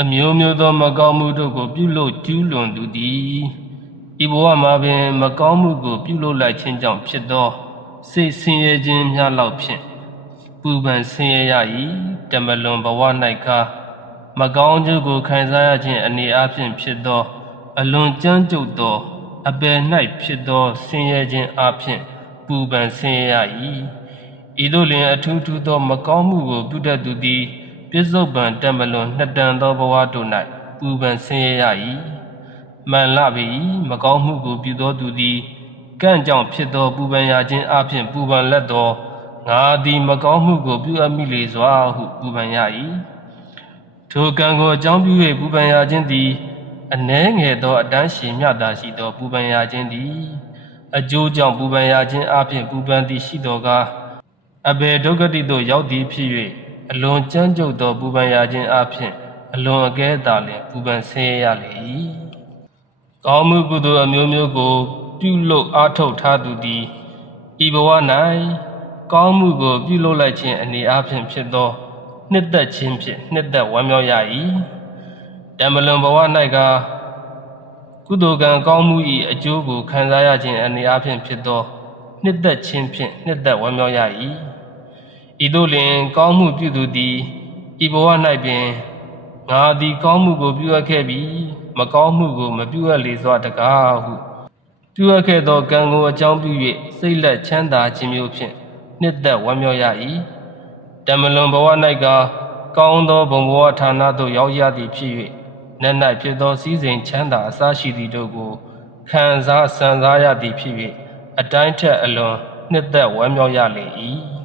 အမျိုးမျိုးသောမကောင်းမှုတို့ကိုပြုလုပ်ကျူးလွန်သူသည်ဤဘဝမှာပင်မကောင်းမှုကိုပြုလုပ်လိုက်ခြင်းကြောင့်ဖြစ်သောစိတ်ဆင်းရဲခြင်းများလောက်ဖြင့်ပူပန်ဆင်းရဲရ၏တမလွန်ဘဝ၌ကမကောင်းကျိုးကိုခံစားရခြင်းအနေအချင်းဖြစ်သောအလွန်ကြမ်းကြုတ်သောအပယ်၌ဖြစ်သောဆင်းရဲခြင်းအပြင်ပူပန်ဆင်းရဲရ၏ဤသို့လျှင်အထူးထူးသောမကောင်းမှုကိုပြုတတ်သူသည်ပြစ္ဆုတ်ပံတမလွန်နှစ်တန်သောဘဝတို့၌ပူပန်ဆင်းရဲရ၏မှန်လပေ၏မကောင်းမှုကိုပြုသောသူသည်ကံ့ကြောင့်ဖြစ်သောပူပန်ရခြင်းအပြင်ပူပန်လက်သောငါသည်မကောင်းမှုကိုပြုအပ်မိလေစွာဟုပူပန်ရ၏ထိုကံကိုအကြောင်းပြု၍ပူပန်ရခြင်းသည်အနည်းငယ်သောအတန်းရှည်မြတ်သာရှိသောပူပန်ရခြင်းသည်အကျိုးကြောင့်ပူပန်ရခြင်းအပြင်ပူပန်သည်ရှိသောကအဘယ်ဒုက္ခတိသို့ရောက်သည်ဖြစ်၍အလွန်ကြမ်းကြုတ်သောပူပန်ရခြင်းအပြင်အလွန်အကဲသာလျှင်ပူပန်ဆင်းရဲရလေ၏ကောင်းမှုကုသိုလ်အမျိုးမျိုးကိုပြုလုပ်အားထုတ်ထားသူသည်ဤဘဝ၌ကောင်းမှုကိုပြုလုပ်လိုက်ခြင်းအနေအချင်းဖြစ်သောနှစ်သက်ခြင်းဖြင့်နှစ်သက်ဝမ်းမြောက်ရ၏တမလွန်ဘဝ၌ကကုသိုလ်ကံကောင်းမှု၏အကျိုးကိုခံစားရခြင်းအနေအချင်းဖြစ်သောနှစ်သက်ခြင်းဖြင့်နှစ်သက်ဝမ်းမြောက်ရ၏ဤသို့လျှင်ကောင်းမှုပြုသူသည်ဤဘဝ၌ပင်ငါသည်ကောင်းမှုကိုပြုအပ်ခဲ့ပြီမကောင်းမှုကိုမပြုအပ်လေစွာတကားဟုပြုအပ်ခဲ့သောကံကိုအကြောင်းပြု၍စိတ်လက်ချမ်းသာခြင်းမျိုးဖြင့်နှစ်သက်ဝမ်းမြောက်ရ၏တမလွန်ဘဝ၌ကကောင်းသောဘုံဘဝဌာနသို့ရောက်ရသည်ဖြစ်၍နတ်၌ဖြစ်သောစည်းစိမ်ချမ်းသာအစရှိသည့်တို့ကိုခံစားဆံစားရသည်ဖြစ်၍အတိုင်းထက်အလွန်နှစ်သက်ဝမ်းမြောက်ရလေ၏